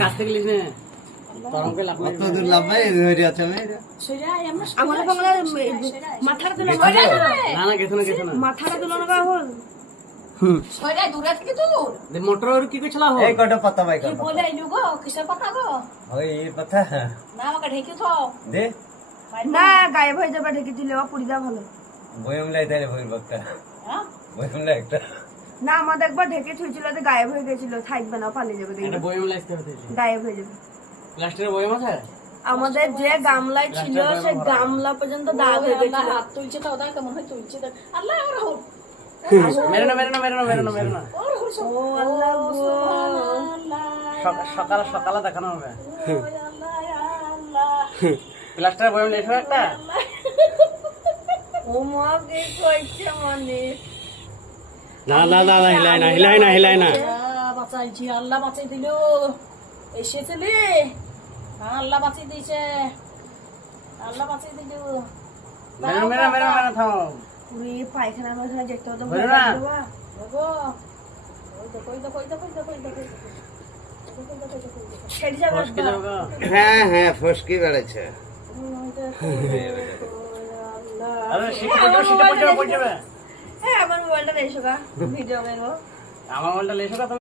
কাছ থেকে লিস না তরঙ্গে লাভ কত দূর লাভ ভাই ধরে আছে আমি আমার বাংলা মাথাটা দিল না না কিছু না মাথাটা দিল না বাহুল ছয়টা দূরে থেকে দূর দে মোটর আর কি কইছলা হো এই কটা পাতা ভাই কি বলে আইলু গো কিসের কথা গো ওই এই পাতা না আমাকে ঢেকে থাও দে না গায়েব হয়ে যাবে ঢেকে দিলে পুরি যা ভালো বয়ম লাই তাইলে বইর বাক্কা হ্যাঁ বয়ম লাই একটা না আমাদের একবার ঢেকে থুইছিল তো গায়েব হয়ে গেছিল থাকবে না পালিয়ে যাবে এটা দেখবে বয়ম লাইতে হতে গায়েব হয়ে যাবে প্লাস্টারের বয়ম আছে আমাদের যে গামলায় ছিল সে গামলা পর্যন্ত দাগ হয়ে আল্লাহ গেছিল হাত তুলছে তো ওটা কেমন হয় তুলছে দেখ আল্লাহ আমার হোক মেরে না ও আল্লাহ গো সকালে দেখানো হবে প্লাস্টারের বয়ম লেখো একটা ও মা কি কইছে মনে হিলাই না বাঁচাইছি আল্লাহ বাঁচাই দিল এসেছিলি আল্লাহ বাঁচিয়ে দিয়েছে আল্লাহ বাঁচিয়ে দিল মেরে থাও পুরি পায়খানা মাখানা দেখতে হতো বলো না। দেখো ওই দেখো ছেড়ে যাবে ফসকে যাও গো হ্যাঁ ফসকি বেড়েছে আরে শিখে পড় যাবে হ্যাঁ আমার মোবাইলটা এসো গা ভিডিও করবো আমার মোবাইলটা লেখো